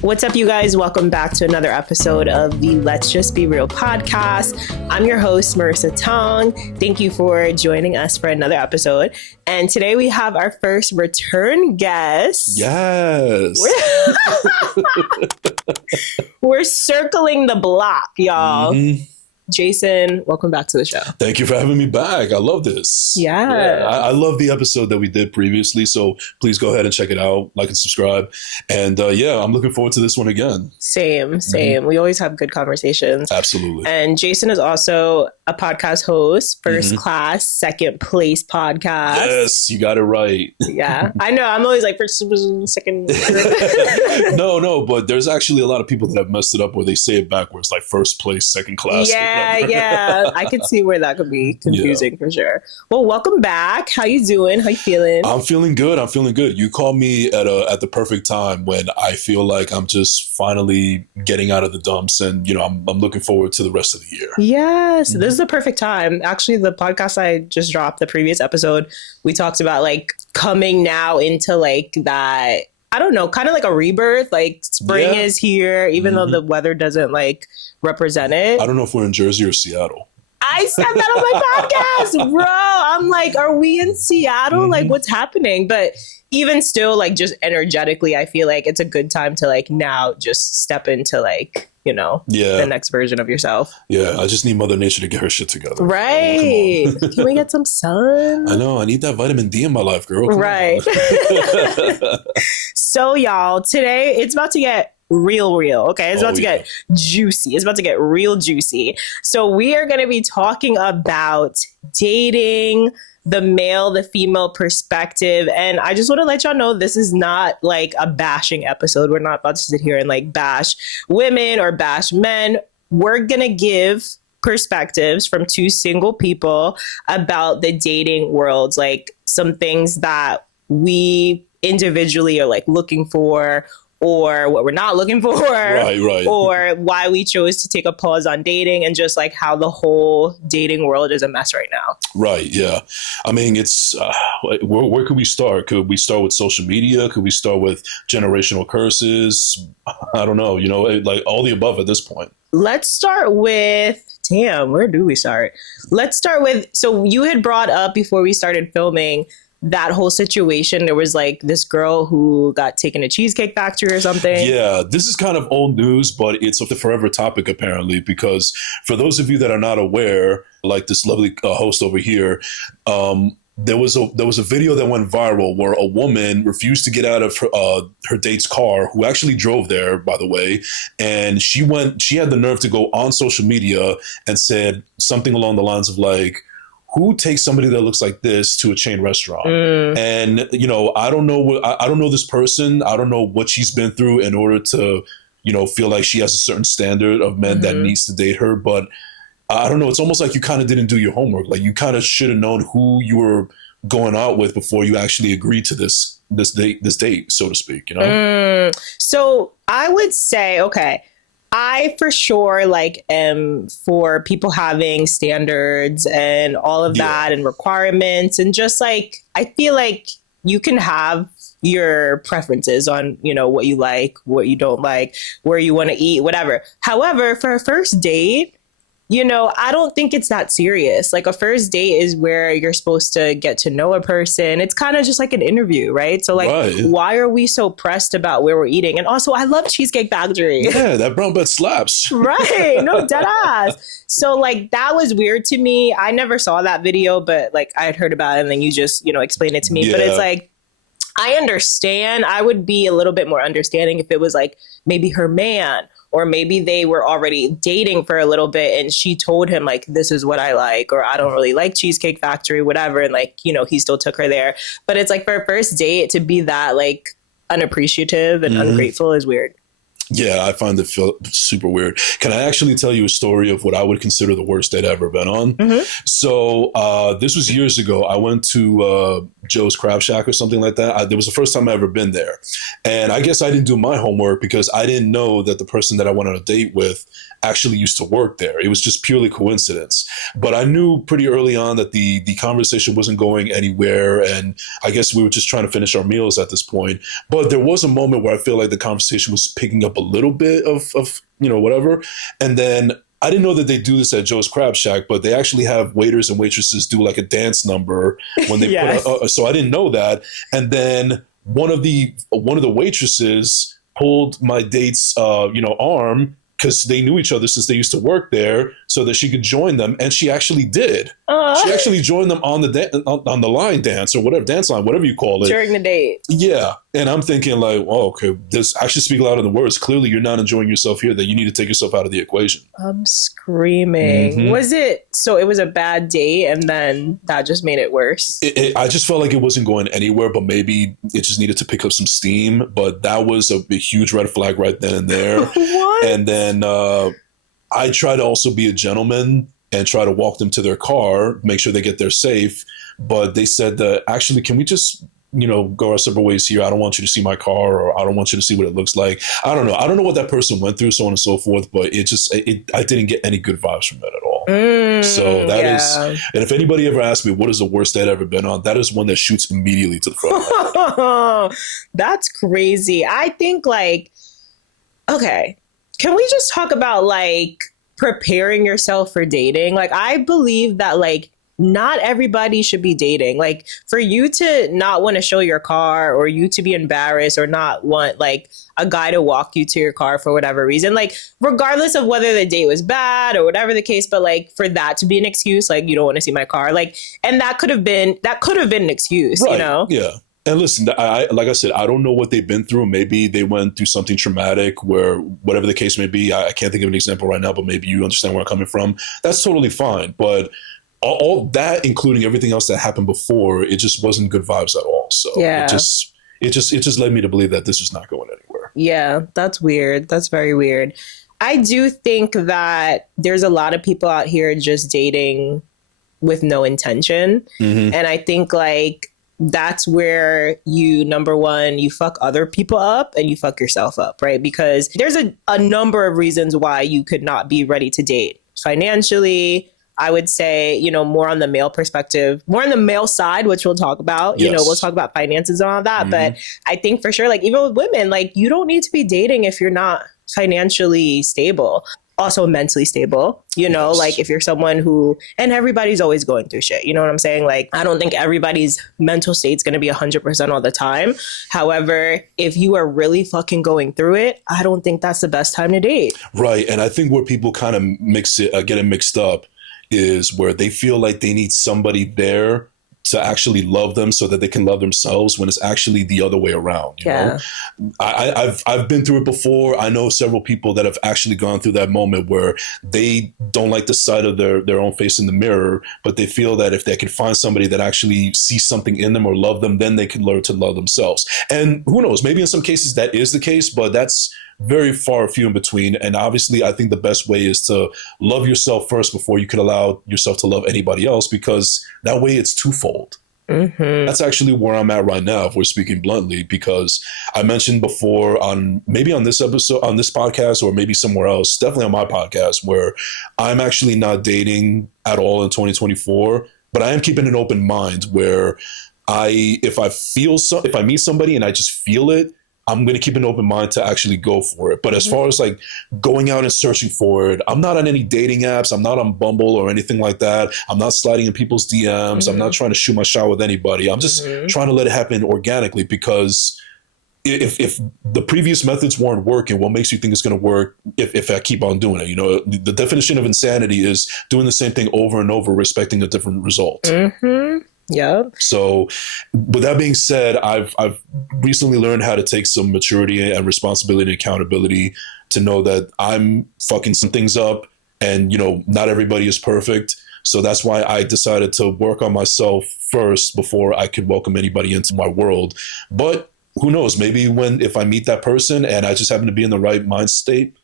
What's up, you guys? Welcome back to another episode of the Let's Just Be Real podcast. I'm your host, Marissa Tong. Thank you for joining us for another episode. And today we have our first return guest. Yes. We're circling the block, y'all. Mm-hmm. Jason, welcome back to the show. Thank you for having me back. I love this. Yeah. I love the episode that we did previously. So please go ahead and check it out, like and subscribe. And I'm looking forward to this one again. Same. Mm-hmm. We always have good conversations. Absolutely. And Jason is also a podcast host, First Class, Second Place podcast. Yes, you got it right. Yeah. I know. I'm always like, first, second. No, but there's actually a lot of people that have messed it up where they say it backwards, like first place, second class. Yeah. I could see where that could be confusing for sure. Well, welcome back. How you doing? How you feeling? I'm feeling good. You called me at the perfect time when I feel like I'm just finally getting out of the dumps, and I'm looking forward to the rest of the year. Yes, this is the perfect time. Actually, the podcast I just dropped, the previous episode, we talked about like coming now into like that, I don't know, kind of like a rebirth, like spring is here, even though the weather doesn't like represent it. I don't know if we're in Jersey or Seattle. I said that on my podcast, bro. I'm like, are we in Seattle? Like, what's happening? But even still, like, just energetically, I feel like it's a good time to like now just step into like, the next version of yourself. Yeah, I just need Mother Nature to get her shit together. Right. Can we get some sun? I know. I need that vitamin D in my life, girl. Come right. So, y'all, today it's about to get real. Okay, it's about to get juicy. It's about to get real juicy. So we are going to be talking about dating, the male, the female perspective. And I just want to let y'all know this is not like a bashing episode. We're not about to sit here and like bash women or bash men. We're going to give perspectives from two single people about the dating world, like some things that we individually are like looking for, or what we're not looking for, right. Or why we chose to take a pause on dating, and just like how the whole dating world is a mess right now. Right, yeah. I mean, it's, where could we start? Could we start with social media? Could we start with generational curses? I don't know, like all the above at this point. Let's start with, where do we start? Let's start with, so you had brought up before we started filming that whole situation. There was like this girl who got taken to Cheesecake Factory or something. Yeah, this is kind of old news, but it's the forever topic apparently, because for those of you that are not aware, like this lovely host over here, there was a video that went viral where a woman refused to get out of her date's car, who actually drove there, by the way, and she had the nerve to go on social media and said something along the lines of like, who takes somebody that looks like this to a chain restaurant? And, I don't know this person. I don't know what she's been through in order to, feel like she has a certain standard of men that needs to date her. But I don't know. It's almost like you kind of didn't do your homework. Like you kind of should have known who you were going out with before you actually agreed to this date, so to speak, So I would say, okay, I for sure am for people having standards and all of that and requirements, and just like I feel like you can have your preferences on what you like, what you don't like, where you want to eat, whatever. However, for a first date, I don't think it's that serious. Like a first date is where you're supposed to get to know a person. It's kind of just like an interview, right? So why are we so pressed about where we're eating? And also, I love Cheesecake Factory. Yeah, that brown bread slaps. Right. No, dead ass. So like that was weird to me. I never saw that video, but like I had heard about it and then you just, explained it to me. Yeah. But it's like, I understand. I would be a little bit more understanding if it was like maybe her man, or maybe they were already dating for a little bit and she told him like, this is what I like, or I don't really like Cheesecake Factory, whatever. And like, he still took her there. But it's like for a first date to be that like unappreciative and ungrateful is weird. Yeah, I find it feel super weird. Can I actually tell you a story of what I would consider the worst date I've ever been on? Mm-hmm. So this was years ago. I went to Joe's Crab Shack or something like that. There was the first time I ever been there, and I guess I didn't do my homework because I didn't know that the person that I went on a date with actually used to work there. It was just purely coincidence. But I knew pretty early on that the conversation wasn't going anywhere, and I guess we were just trying to finish our meals at this point. But there was a moment where I feel like the conversation was picking up a little bit of whatever. And then I didn't know that they do this at Joe's Crab Shack, but they actually have waiters and waitresses do like a dance number when they Yes. so I didn't know that. And then one of the waitresses pulled my date's arm because they knew each other since they used to work there, so that she could join them, and she actually did. She actually joined them on the line dance or whatever, dance line, whatever you call it, during the date. Yeah, and I'm thinking like, oh, okay, this actually speak louder than words. Clearly, you're not enjoying yourself here. That you need to take yourself out of the equation. I'm screaming. Mhm. Was it so? It was a bad date, and then that just made it worse. I just felt like it wasn't going anywhere, but maybe it just needed to pick up some steam. But that was a huge red flag right then and there. What? And then I try to also be a gentleman and try to walk them to their car, make sure they get there safe. But they said that actually, can we just go our separate ways here? I don't want you to see my car, or I don't want you to see what it looks like. I don't know. I don't know what that person went through, so on and so forth. But I didn't get any good vibes from it at all. So that is, and if anybody ever asks me what is the worst date I've ever been on, that is one that shoots immediately to the front. That's crazy. I think okay, can we just talk about preparing yourself for dating? I believe that not everybody should be dating. For you to not want to show your car, or you to be embarrassed, or not want a guy to walk you to your car for whatever reason, regardless of whether the date was bad or whatever the case, but for that to be an excuse, you don't want to see my car, and that could have been an excuse, right. you know? Yeah. And listen, like I said, I don't know what they've been through. Maybe they went through something traumatic where, whatever the case may be, I can't think of an example right now, but maybe you understand where I'm coming from. That's totally fine. But all that, including everything else that happened before, it just wasn't good vibes at all. So Yeah. it just led me to believe that this is not going anywhere. Yeah, that's weird. That's very weird. I do think that there's a lot of people out here just dating with no intention. Mm-hmm. And I think that's where number one, you fuck other people up and you fuck yourself up, right? Because there's a number of reasons why you could not be ready to date. Financially, I would say, more on the male perspective, more on the male side, which we'll talk about. Yes. We'll talk about finances and all that. Mm-hmm. But I think for sure, even with women, you don't need to be dating if you're not financially stable. Also mentally stable, Yes. if you're someone who, and everybody's always going through shit, you know what I'm saying? I don't think everybody's mental state's going to be 100% all the time. However, if you are really fucking going through it, I don't think that's the best time to date. Right. And I think where people kind of get it mixed up is where they feel like they need somebody there to actually love them so that they can love themselves, when it's actually the other way around. You know? I've been through it before. I know several people that have actually gone through that moment where they don't like the sight of their own face in the mirror, but they feel that if they can find somebody that actually sees something in them or love them, then they can learn to love themselves. And who knows, maybe in some cases that is the case, but that's very far few in between. And obviously, I think the best way is to love yourself first before you can allow yourself to love anybody else, because that way it's twofold. Mm-hmm. That's actually where I'm at right now, if we're speaking bluntly, because I mentioned before on this episode, on this podcast, or maybe somewhere else, definitely on my podcast, where I'm actually not dating at all in 2024, but I am keeping an open mind where if I meet somebody and I just feel it, I'm going to keep an open mind to actually go for it. But as far as going out and searching for it, I'm not on any dating apps. I'm not on Bumble or anything like that. I'm not sliding in people's DMs. Mm-hmm. I'm not trying to shoot my shot with anybody. I'm just trying to let it happen organically, because if the previous methods weren't working, what makes you think it's going to work if I keep on doing it? The definition of insanity is doing the same thing over and over, expecting a different result. Mm-hmm. Yeah. So with that being said, I've recently learned how to take some maturity and responsibility and accountability to know that I'm fucking some things up, and, not everybody is perfect. So that's why I decided to work on myself first before I could welcome anybody into my world. But who knows? Maybe if I meet that person and I just happen to be in the right mind state,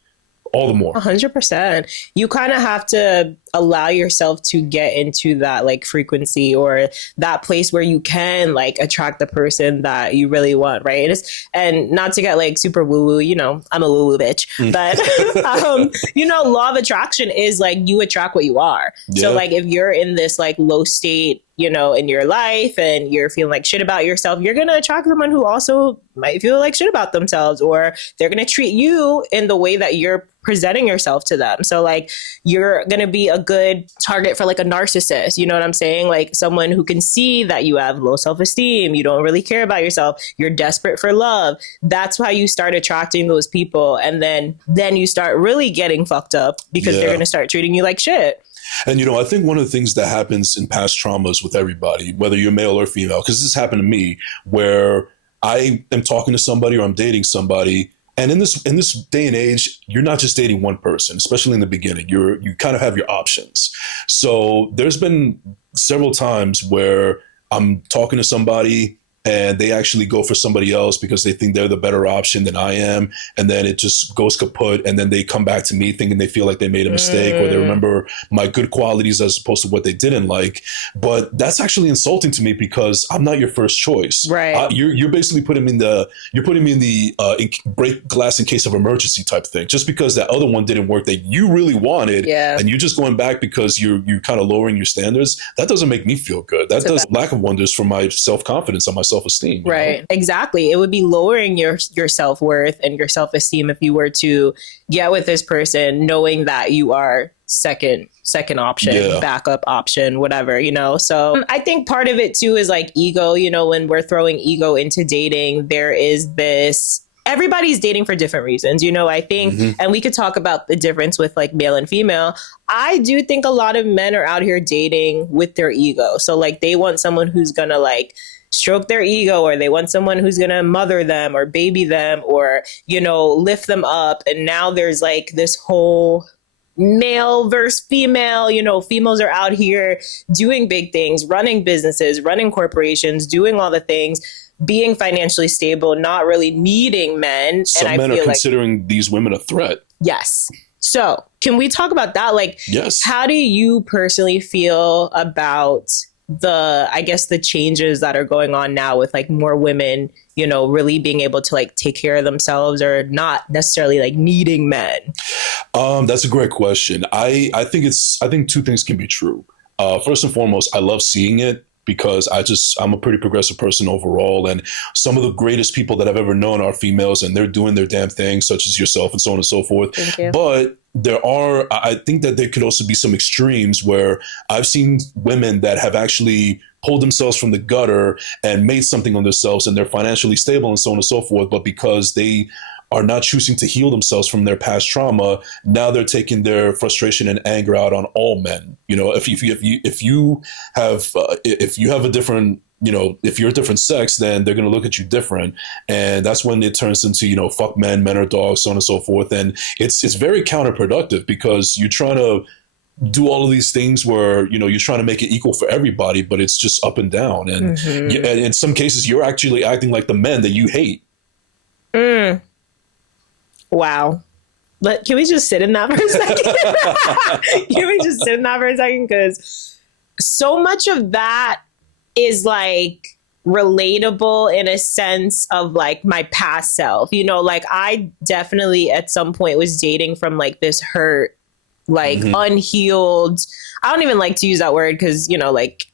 all the more. 100%. You kind of have to allow yourself to get into that like frequency or that place where you can like attract the person that you really want, right? And not to get like super woo woo, you know, I'm a woo woo bitch, but you know, law of attraction is like you attract what you are. Yeah. So like if you're in this like low state, you know, in your life and you're feeling like shit about yourself, you're going to attract someone who also might feel like shit about themselves, or they're going to treat you in the way that you're presenting yourself to them. So like you're going to be a good target for like a narcissist. You know what I'm saying? Like someone who can see that you have low self-esteem. You don't really care about yourself. You're desperate for love. That's why you start attracting those people. And then you start really getting fucked up because they're going to start treating you like shit. And, you know, I think one of the things that happens in past traumas with everybody, whether you're male or female, because this happened to me, where I am talking to somebody or I'm dating somebody. And in this day and age, you're not just dating one person, especially in the beginning. You kind of have your options. So there's been several times where I'm talking to somebody and they actually go for somebody else because they think they're the better option than I am. And then it just goes kaput. And then they come back to me thinking they feel like they made a mistake or they remember my good qualities as opposed to what they didn't like. But that's actually insulting to me because I'm not your first choice. Right. You're basically putting me in the break glass in case of emergency type thing. Just because that other one didn't work that you really wanted, and you're just going back because you're kind of lowering your standards. That doesn't make me feel good. That does lack of wonders for my self-confidence and my self-esteem. Right. Know? Exactly. It would be lowering your self-worth and your self-esteem if you were to get with this person knowing that you are second option, backup option, whatever, you know? So I think part of it too is like ego. You know, when we're throwing ego into dating, there is this, everybody's dating for different reasons, you know, I think, and we could talk about the difference with like male and female. I do think a lot of men are out here dating with their ego. So like they want someone who's gonna like stroke their ego, or they want someone who's going to mother them or baby them or, you know, lift them up. And now there's like this whole male versus female, you know, females are out here doing big things, running businesses, running corporations, doing all the things, being financially stable, not really needing men. Some men are considering these women a threat. Yes. So can we talk about that? Like, yes. How do you personally feel about the changes that are going on now with like more women, you know, really being able to like take care of themselves or not necessarily like needing men? That's a great question. I think two things can be true. First and foremost, I love seeing it because I'm a pretty progressive person overall. And some of the greatest people that I've ever known are females and they're doing their damn thing, such as yourself and so on and so forth. Thank you. But I think that there could also be some extremes where I've seen women that have actually pulled themselves from the gutter and made something of themselves and they're financially stable and so on and so forth. But because they are not choosing to heal themselves from their past trauma, now they're taking their frustration and anger out on all men. You know, if you have a different, you know, if you're a different sex, then they're going to look at you different. And that's when it turns into, you know, fuck men are dogs, so on and so forth. And it's very counterproductive because you're trying to do all of these things where, you know, you're trying to make it equal for everybody, but it's just up and down. And, and in some cases, you're actually acting like the men that you hate. Wow. Can we just sit in that for a second? Can we just sit in that for a second? Because so much of that is like relatable in a sense of like my past self, you know, like I definitely at some point was dating from like this hurt, like unhealed. I don't even like to use that word because, you know, like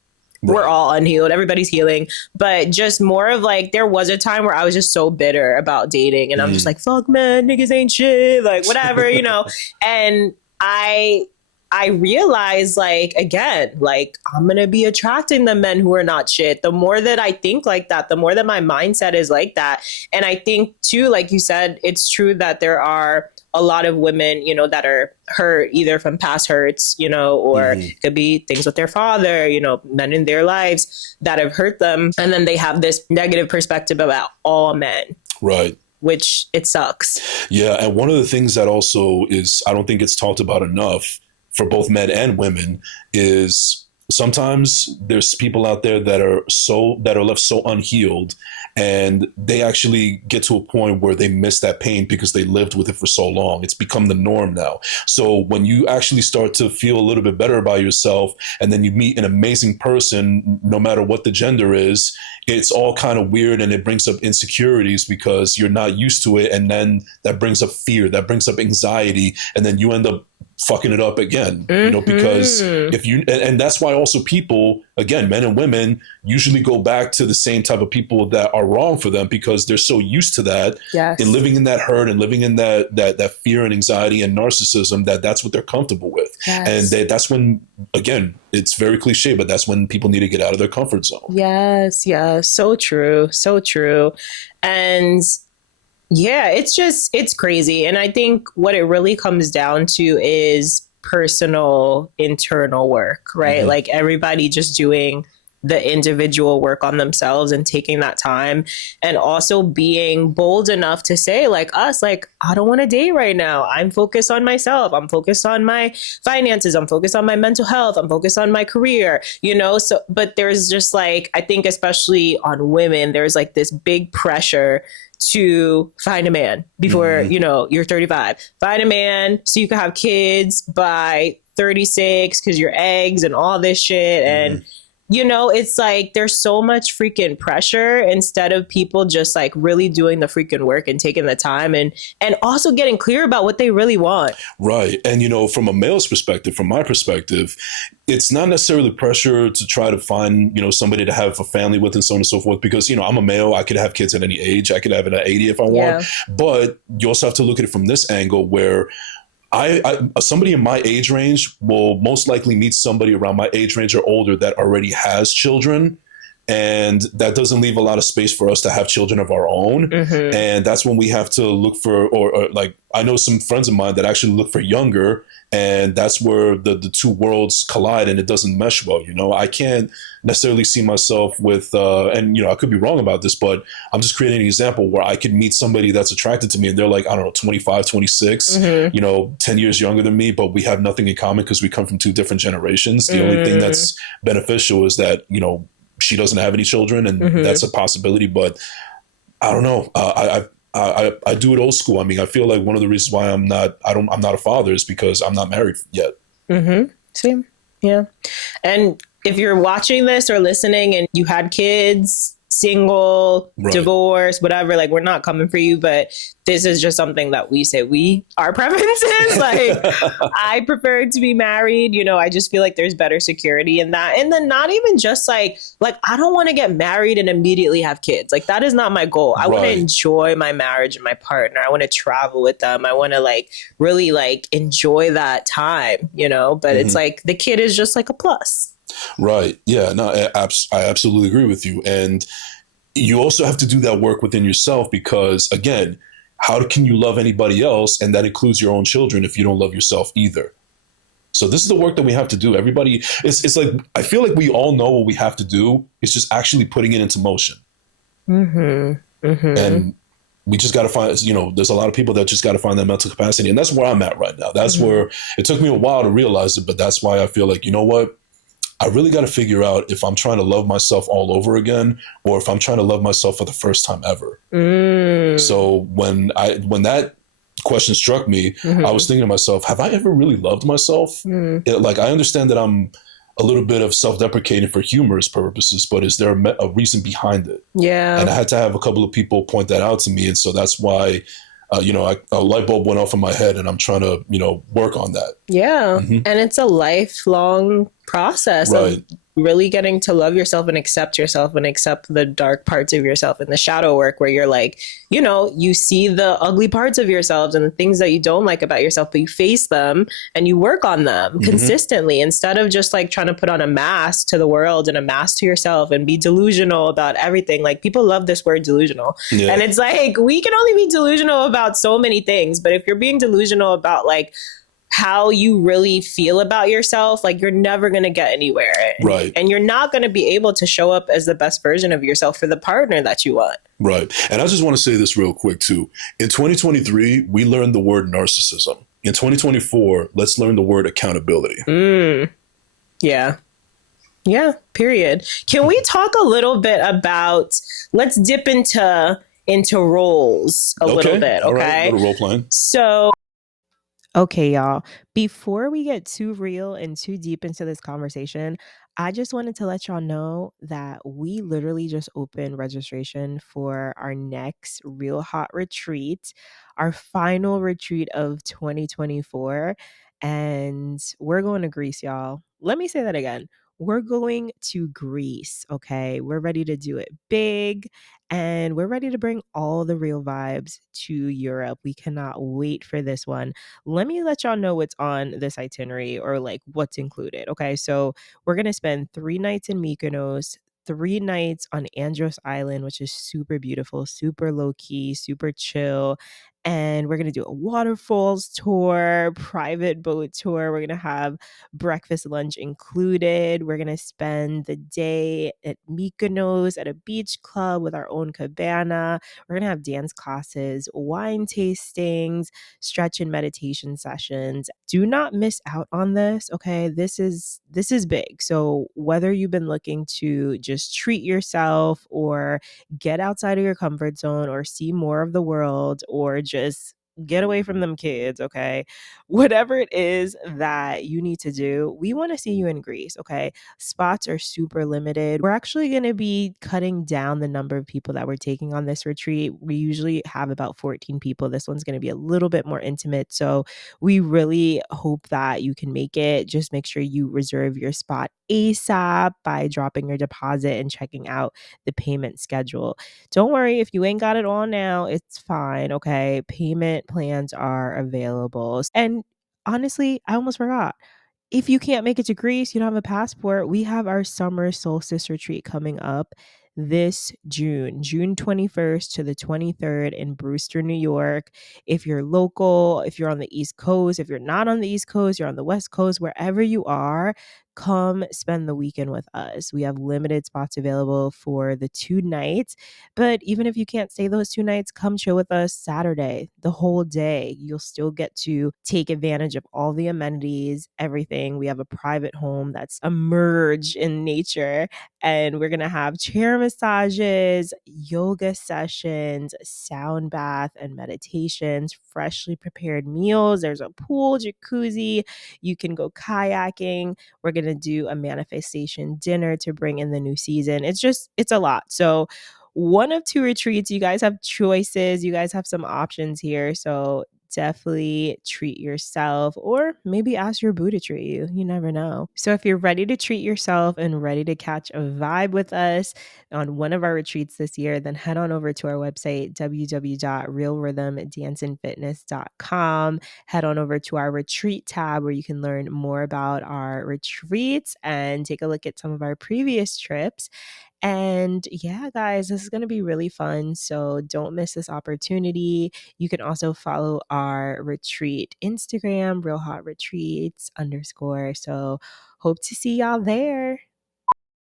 we're all unhealed. Everybody's healing. But just more of like, there was a time where I was just so bitter about dating and I'm just like, fuck man, niggas ain't shit, like whatever, you know. And I realized like, again, like I'm going to be attracting the men who are not shit. The more that I think like that, the more that my mindset is like that. And I think too, like you said, it's true that there are a lot of women, you know, that are hurt either from past hurts, you know, or it could be things with their father, you know, men in their lives that have hurt them. And then they have this negative perspective about all men. Right. Which it sucks. Yeah. And one of the things that also is, I don't think it's talked about enough for both men and women is sometimes there's people out there that are left so unhealed and they actually get to a point where they miss that pain because they lived with it for so long. It's become the norm now. So when you actually start to feel a little bit better about yourself, and then you meet an amazing person, no matter what the gender is, it's all kind of weird, and it brings up insecurities because you're not used to it. And then that brings up fear, that brings up anxiety, and then you end up fucking it up again, because if you, and that's why also people, again, men and women usually go back to the same type of people that are wrong for them because they're so used to that and living in that hurt and living in that fear and anxiety and narcissism that's what they're comfortable with. And that's when, again, it's very cliche, but that's when people need to get out of their comfort zone. Yes. So true. So true. And yeah, it's crazy. And I think what it really comes down to is personal internal work, right? Like everybody just doing the individual work on themselves and taking that time, and also being bold enough to say, like us, like, I don't want to date right now. I'm focused on myself. I'm focused on my finances. I'm focused on my mental health. I'm focused on my career, So, but there's just like, I think especially on women, there's like this big pressure to find a man before, you're 35. Find a man so you can have kids by 36 because your eggs and all this shit. And, it's like there's so much freaking pressure instead of people just like really doing the freaking work and taking the time and also getting clear about what they really want. Right. And, from a male's perspective, from my perspective, it's not necessarily pressure to try to find, somebody to have a family with and so on and so forth, because, I'm a male. I could have kids at any age. I could have it at 80 if I want. But you also have to look at it from this angle where somebody in my age range will most likely meet somebody around my age range or older that already has children. And that doesn't leave a lot of space for us to have children of our own. And that's when we have to look for, or like, I know some friends of mine that actually look for younger, and that's where the two worlds collide and it doesn't mesh well. I can't necessarily see myself with, and I could be wrong about this, but I'm just creating an example where I could meet somebody that's attracted to me and they're like, I don't know, 25, 26, 10 years younger than me, but we have nothing in common because we come from two different generations. The only thing that's beneficial is that, she doesn't have any children, and that's a possibility, but I don't know. I do it old school. I mean, I feel like one of the reasons why I'm not a father is because I'm not married yet. Same. Yeah. And if you're watching this or listening and you had kids, single, divorce, whatever, like, we're not coming for you, but this is just something that we say our preferences. Like, I prefer to be married. I just feel like there's better security in that. And then not even just like I don't want to get married and immediately have kids. Like, that is not my goal. I want to enjoy my marriage and my partner. I want to travel with them. I want to like really like enjoy that time, but it's like the kid is just like a plus. Right. Yeah. No, I absolutely agree with you. And you also have to do that work within yourself because, again, how can you love anybody else? And that includes your own children if you don't love yourself either. So this is the work that we have to do. Everybody, it's like, I feel like we all know what we have to do. It's just actually putting it into motion. And we just got to find, there's a lot of people that just got to find that mental capacity. And that's where I'm at right now. That's where it took me a while to realize it. But that's why I feel like, you know what? I really got to figure out if I'm trying to love myself all over again, or if I'm trying to love myself for the first time ever. So when that question struck me, I was thinking to myself, have I ever really loved myself? Like, I understand that I'm a little bit of self-deprecating for humorous purposes, but is there a reason behind it? Yeah. And I had to have a couple of people point that out to me. And so that's why a light bulb went off in my head, and I'm trying to, work on that. Yeah. And it's a lifelong process of really getting to love yourself and accept the dark parts of yourself, and the shadow work where you're like, you see the ugly parts of yourself and the things that you don't like about yourself, but you face them and you work on them consistently instead of just like trying to put on a mask to the world and a mask to yourself and be delusional about everything. Like, people love this word delusional. And it's like, we can only be delusional about so many things, but if you're being delusional about like how you really feel about yourself, like, you're never going to get anywhere. Right. And you're not going to be able to show up as the best version of yourself for the partner that you want. Right. And I just want to say this real quick, too. In 2023, we learned the word narcissism. In 2024, let's learn the word accountability. Yeah. Yeah, period. Can we talk a little bit about, let's dip into roles a little Okay, bit, all right, okay? little role playing. So, okay, y'all. Before we get too real and too deep into this conversation, I just wanted to let y'all know that we literally just opened registration for our next Real Hot retreat, our final retreat of 2024. And we're going to Greece, y'all. Let me say that again. We're going to Greece, okay? We're ready to do it big and we're ready to bring all the real vibes to Europe. We cannot wait for this one. Let me let y'all know what's on this itinerary or like what's included. Okay, so we're gonna spend 3 nights in Mykonos, 3 nights on Andros Island, which is super beautiful, super low key, super chill. And we're gonna do a waterfalls tour, private boat tour. We're gonna have breakfast, lunch included. We're gonna spend the day at Mykonos at a beach club with our own cabana. We're gonna have dance classes, wine tastings, stretch and meditation sessions. Do not miss out on this, okay? This is big. So whether you've been looking to just treat yourself or get outside of your comfort zone or see more of the world or just get away from them kids, okay? Whatever it is that you need to do, we want to see you in Greece, okay? Spots are super limited. We're actually going to be cutting down the number of people that we're taking on this retreat. We usually have about 14 people. This one's going to be a little bit more intimate. So we really hope that you can make it. Just make sure you reserve your spot ASAP by dropping your deposit and checking out the payment schedule. Don't worry if you ain't got it all now, it's fine, okay? Payment plans are available. And honestly, I almost forgot. If you can't make it to Greece, you don't have a passport, we have our summer solstice retreat coming up this June 21st to the 23rd in Brewster, New York. If you're local, if you're on the East Coast, if you're not on the East Coast, you're on the West Coast, wherever you are, come spend the weekend with us. We have limited spots available for the 2 nights, but even if you can't stay those 2 nights, come chill with us Saturday, the whole day. You'll still get to take advantage of all the amenities, everything. We have a private home that's emerged in nature, and we're going to have chair massages, yoga sessions, sound bath and meditations, freshly prepared meals. There's a pool, jacuzzi. You can go kayaking. We're going to do a manifestation dinner to bring in the new season. It's a lot. So one of two retreats, you guys have choices. You guys have some options here. So definitely treat yourself or maybe ask your boo to treat you. You never know. So if you're ready to treat yourself and ready to catch a vibe with us on one of our retreats this year, then head on over to our website, www.realrhythmdancingfitness.com. Head on over to our retreat tab where you can learn more about our retreats and take a look at some of our previous trips. And yeah, guys, this is going to be really fun. So don't miss this opportunity. You can also follow our retreat Instagram, Real Hot Retreats _ So hope to see y'all there.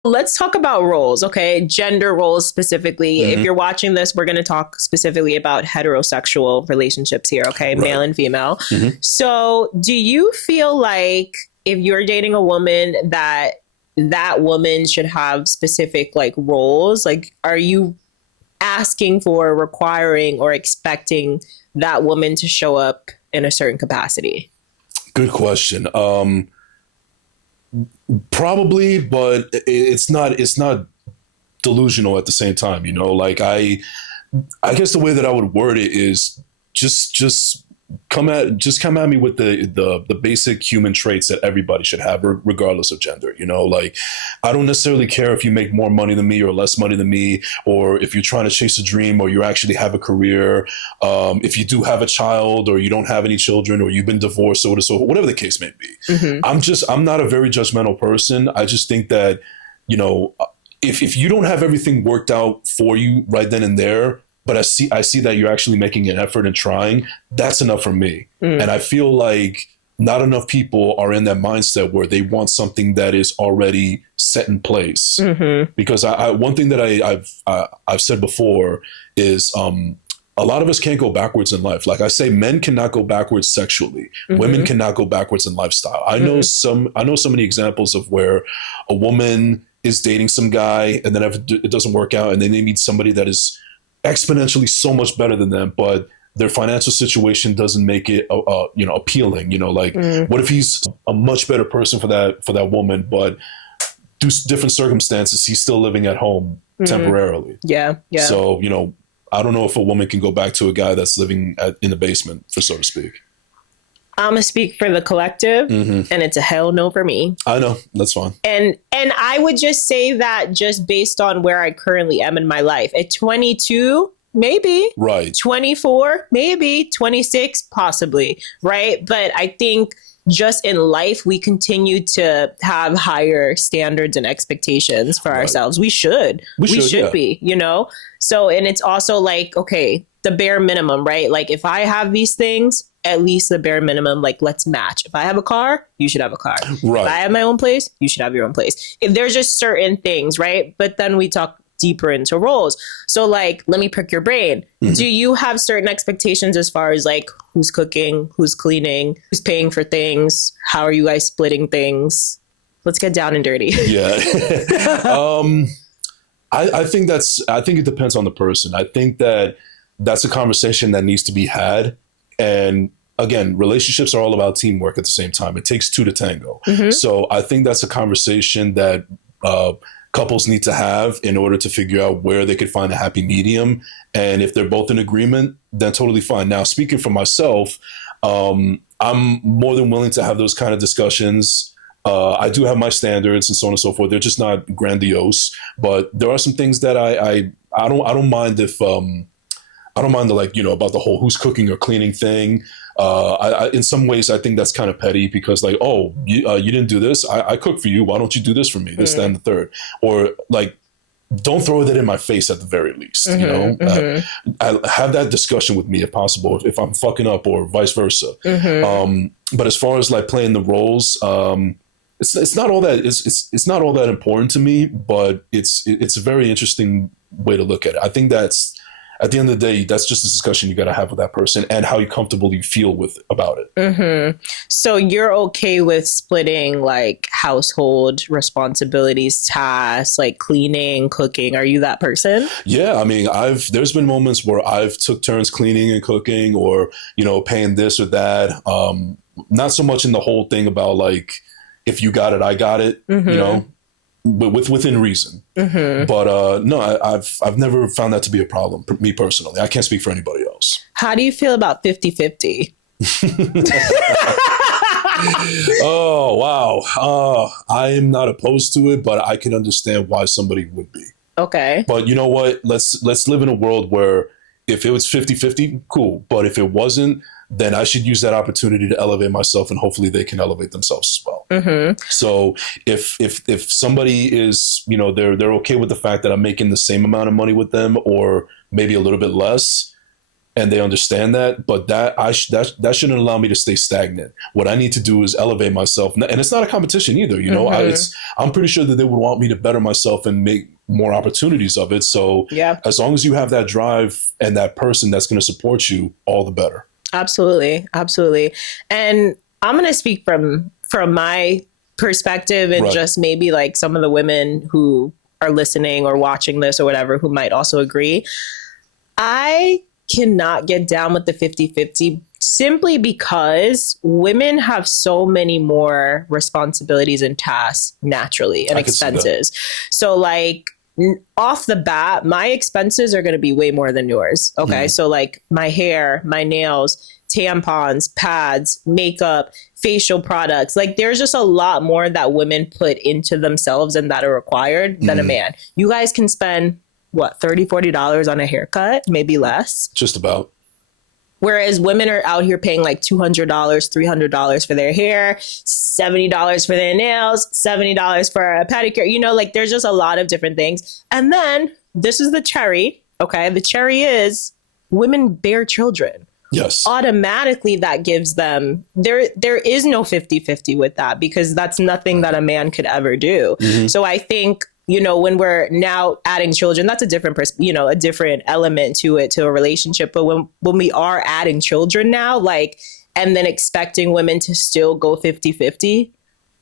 Let's talk about roles, okay? Gender roles specifically. If you're watching this, we're going to talk specifically about heterosexual relationships here, okay? Male and female. So do you feel like if you're dating a woman that woman should have specific like roles? Like, are you asking for, requiring, or expecting that woman to show up in a certain capacity? Good question. Probably, but it's not delusional at the same time. Like I guess the way that I would word it is just come at me with the basic human traits that everybody should have, regardless of gender. Like I don't necessarily care if you make more money than me or less money than me, or if you're trying to chase a dream or you actually have a career, if you do have a child or you don't have any children, or you've been divorced, so whatever the case may be. I'm not a very judgmental person. I just think that if you don't have everything worked out for you right then and there, but I see that you're actually making an effort and trying, that's enough for me. And I feel like not enough people are in that mindset where they want something that is already set in place. Because one thing that I've said before is a lot of us can't go backwards in life. Like I say, men cannot go backwards sexually. Women cannot go backwards in lifestyle. I know so many examples of where a woman is dating some guy and then it doesn't work out and then they meet somebody that is exponentially so much better than them, but their financial situation doesn't make it, appealing. What if he's a much better person for that woman, but due to different circumstances, he's still living at home temporarily. Yeah. So, I don't know if a woman can go back to a guy that's living in the basement, so to speak. I'm gonna speak for the collective, and it's a hell no for me. I know, that's fine. And I would just say that just based on where I currently am in my life. At 22, maybe. Right. 24, maybe. 26, possibly. Right. But I think just in life, we continue to have higher standards and expectations for ourselves. We should. We should be, So, and it's also like, okay, the bare minimum, right? Like if I have these things, at least the bare minimum, like let's match. If I have a car, you should have a car. Right. If I have my own place, you should have your own place. If there's just certain things, right? But then we talk deeper into roles. So like, let me prick your brain. Do you have certain expectations as far as like who's cooking, who's cleaning, who's paying for things? How are you guys splitting things? Let's get down and dirty. Yeah. I think it depends on the person. I think that's a conversation that needs to be had. And again, relationships are all about teamwork at the same time. It takes two to tango. So I think that's a conversation that couples need to have in order to figure out where they could find a happy medium. And if they're both in agreement, then totally fine. Now, speaking for myself, I'm more than willing to have those kind of discussions. I do have my standards and so on and so forth. They're just not grandiose, but there are some things that I don't mind if I don't mind about the whole who's cooking or cleaning thing. I in some ways, I think that's kind of petty because you didn't do this. I cook for you. Why don't you do this for me? This, that, and the third. Or like, don't throw that in my face at the very least. I have that discussion with me if possible, if I'm fucking up or vice versa. But as far as like playing the roles, it's not all that it's not all that important to me. But it's a very interesting way to look at it. I think that's, at the end of the day, that's just a discussion you got to have with that person and how comfortable you feel about it. So you're okay with splitting like household responsibilities, tasks, like cleaning, cooking. Are you that person? Yeah. I mean, there's been moments where I've took turns cleaning and cooking or, paying this or that. Not so much in the whole thing about like, if you got it, I got it, but within reason. But no, I've never found that to be a problem, me personally. I can't speak for anybody else. How do you feel about 50-50? Oh, wow. I am not opposed to it, but I can understand why somebody would be. Okay. But you know what? Let's live in a world where if it was 50-50, cool. But if it wasn't, then I should use that opportunity to elevate myself and hopefully they can elevate themselves as well. So if somebody is, they're okay with the fact that I'm making the same amount of money with them or maybe a little bit less, and they understand that, but that shouldn't allow me to stay stagnant. What I need to do is elevate myself. And it's not a competition either. I'm pretty sure that they would want me to better myself and make more opportunities of it. So as long as you have that drive and that person that's going to support you, all the better. Absolutely. And I'm going to speak from my perspective and just maybe like some of the women who are listening or watching this or whatever, who might also agree. I cannot get down with the 50-50 simply because women have so many more responsibilities and tasks naturally and expenses. So like off the bat, my expenses are going to be way more than yours. Okay. So like my hair, my nails, tampons, pads, makeup, facial products. Like there's just a lot more that women put into themselves and that are required than a man. You guys can spend what, $30, $40 on a haircut, maybe less. Just about. Whereas women are out here paying like $200, $300 for their hair, $70 for their nails, $70 for a pedicure. Like there's just a lot of different things. And then this is the cherry. Okay. The cherry is women bear children. Yes. Automatically that gives them, there is no 50-50 with that because that's nothing that a man could ever do. So I think you know, when we're now adding children, that's a different, a different element to it, to a relationship. But when we are adding children now, like, and then expecting women to still go 50-50,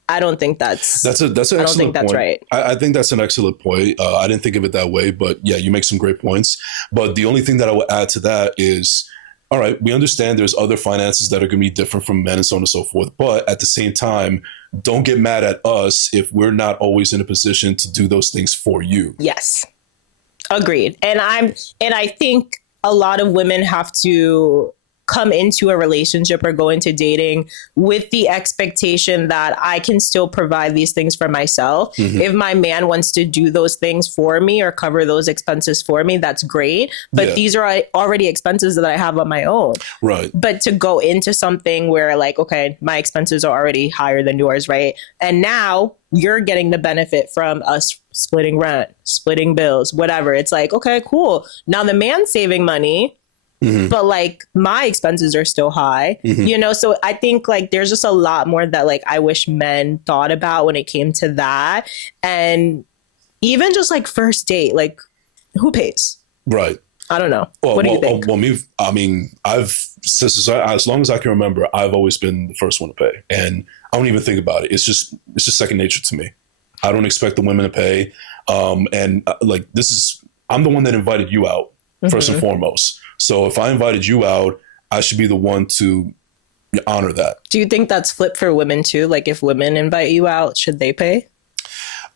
I don't think that's an excellent I don't think that's point. right. I think that's an excellent point. I didn't think of it that way, but yeah, you make some great points. But the only thing that I would add to that is, all right, we understand there's other finances that are going to be different from men and so on and so forth. But at the same time, don't get mad at us if we're not always in a position to do those things for you. Yes. Agreed. And I think a lot of women have to come into a relationship or go into dating with the expectation that I can still provide these things for myself. Mm-hmm. If my man wants to do those things for me or cover those expenses for me, that's great. But these are already expenses that I have on my own. Right. But to go into something where like, okay, my expenses are already higher than yours, right? And now you're getting the benefit from us splitting rent, splitting bills, whatever. It's like, okay, cool. Now the man's saving money. Mm-hmm. But like my expenses are still high, you know? So I think like there's just a lot more that like I wish men thought about when it came to that. And even just like first date, like who pays? Right. I don't know. What do you think? As long as I can remember, I've always been the first one to pay. And I don't even think about it. It's just second nature to me. I don't expect the women to pay. I'm the one that invited you out first and foremost. So if I invited you out, I should be the one to honor that. Do you think that's flipped for women too? Like if women invite you out, should they pay?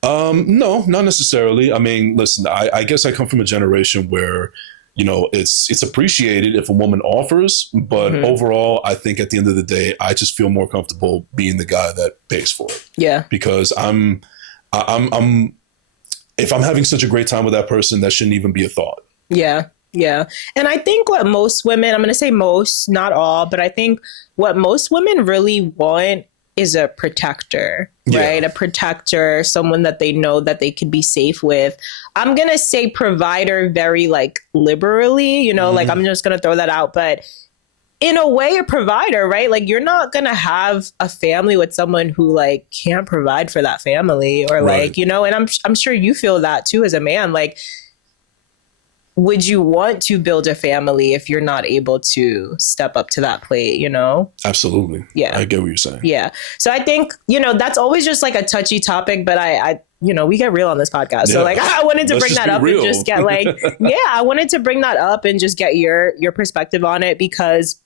No, not necessarily. I mean, listen, I guess I come from a generation where, you know, it's appreciated if a woman offers, but overall, I think at the end of the day, I just feel more comfortable being the guy that pays for it. Yeah. Because if I'm having such a great time with that person, that shouldn't even be a thought. Yeah. Yeah. And I think what most women, I'm going to say most, not all, but I think what most women really want is a protector, right? A protector, someone that they know that they could be safe with. I'm going to say provider very like liberally, you know, like I'm just going to throw that out. But in a way, a provider, right? Like you're not going to have a family with someone who like can't provide for that family or like, you know, and I'm sure you feel that too as a man, like, would you want to build a family if you're not able to step up to that plate, you know? Absolutely. Yeah. I get what you're saying. Yeah. So I think, you know, that's always just like a touchy topic, but I you know, we get real on this podcast. So like I wanted to bring that up and just get like, I wanted to bring that up and just get your perspective on it, because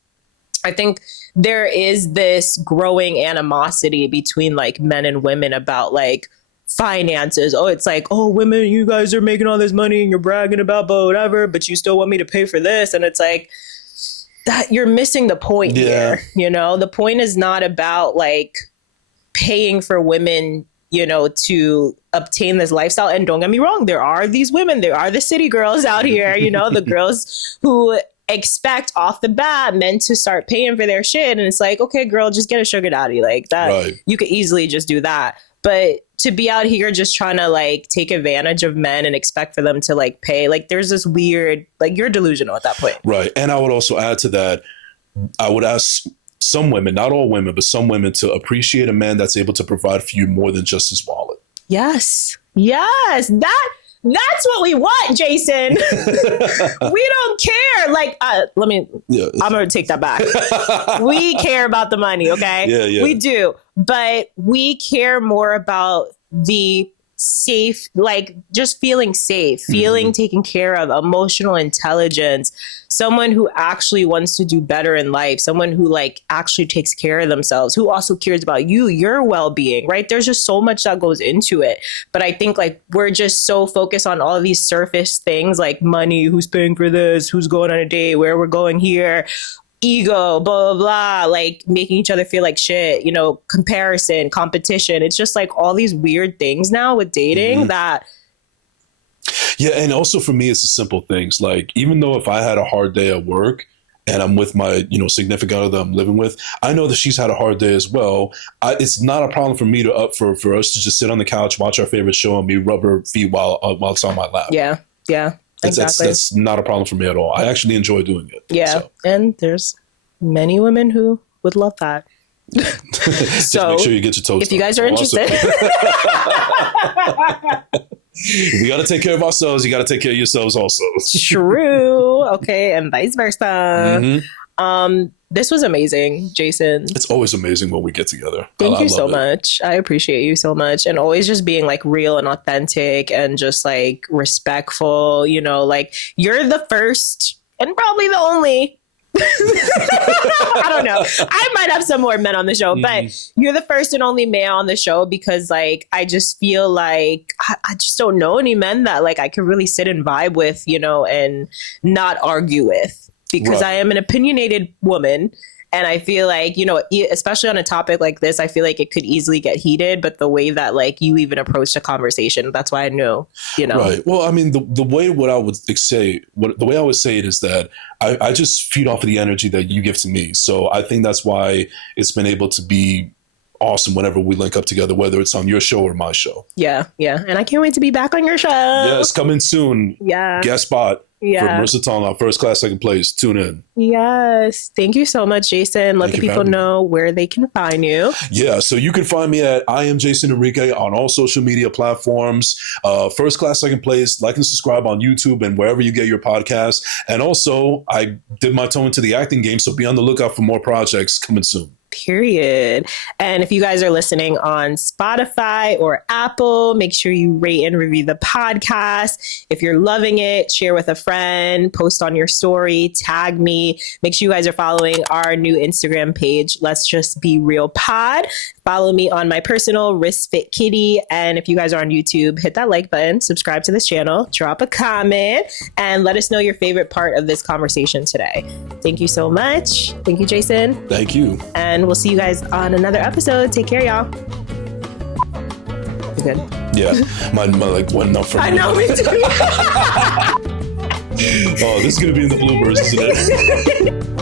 I think there is this growing animosity between like men and women about like finances. Oh, it's like, oh, women, you guys are making all this money and you're bragging about whatever, but you still want me to pay for this. And it's like that you're missing the point here. You know, the point is not about like paying for women, you know, to obtain this lifestyle. And don't get me wrong, there are these women, there are the city girls out here, you know, the girls who expect off the bat men to start paying for their shit. And it's like, okay, girl, just get a sugar daddy like that. Right. You could easily just do that. But to be out here just trying to like take advantage of men and expect for them to like pay, like there's this weird, like you're delusional at that point. Right. And I would also add to that, I would ask some women, not all women, but some women to appreciate a man that's able to provide for you more than just his wallet. Yes. Yes. That's what we want, Jason. We don't care. Like, I'm going to take that back. We care about the money, okay? Yeah. We do. But we care more about the safe, like just feeling safe, feeling taken care of, emotional intelligence, someone who actually wants to do better in life, someone who like actually takes care of themselves, who also cares about you, your well-being, right? There's just so much that goes into it. But I think like we're just so focused on all of these surface things like money, who's paying for this, who's going on a date, where we're going here, ego, blah, blah, blah, like making each other feel like shit, you know, comparison, competition. It's just like all these weird things now with dating that. Yeah. And also for me, it's the simple things. Like, even though if I had a hard day at work and I'm with my, you know, significant other that I'm living with, I know that she's had a hard day as well. It's not a problem for me for us to just sit on the couch, watch our favorite show, and me rub her feet while it's on my lap. Yeah. Yeah. Exactly. That's not a problem for me at all. I actually enjoy doing it. Yeah. So. And there's many women who would love that. Just make sure you get your toes if you guys are interested. We got to take care of ourselves. You got to take care of yourselves also. True. Okay. And vice versa. Mm-hmm. This was amazing, Jason. It's always amazing when we get together. Thank you so much. I appreciate you so much. And always just being like real and authentic and just like respectful, you know, like you're the first and probably the only. I don't know. I might have some more men on the show, but you're the first and only male on the show because like I just feel like I just don't know any men that like I could really sit and vibe with, you know, and not argue with because I am an opinionated woman. And I feel like, you know, especially on a topic like this, I feel like it could easily get heated. But the way that like you even approached a conversation, that's why I knew, you know. Right. Well, I mean, the way I would say it is that I just feed off of the energy that you give to me. So I think that's why it's been able to be awesome whenever we link up together, whether it's on your show or my show. Yeah. Yeah. And I can't wait to be back on your show. Yes. Coming soon. Yeah. Guest spot. Yeah. For Marissa Tong, first class, second place. Tune in. Yes. Thank you so much, Jason. Let the people know where they can find you. Yeah. So you can find me at I am Jason Enrique on all social media platforms. First class, second place. Like and subscribe on YouTube and wherever you get your podcasts. And also, I did my toe into the acting game. So be on the lookout for more projects coming soon. Period. And if you guys are listening on Spotify or Apple, make sure you rate and review the podcast. If you're loving it, share with a friend, post on your story, tag me. Make sure you guys are following our new Instagram page. Let's Just Be Real Pod. Follow me on my personal Wrist Fit Kitty. And if you guys are on YouTube, hit that like button, subscribe to this channel, drop a comment, and let us know your favorite part of this conversation today. Thank you so much. Thank you, Jason. Thank you. And we'll see you guys on another episode. Take care, y'all. You good? Yeah. My like went up for me. I know, me too. Oh, this is going to be in the bloopers, isn't it?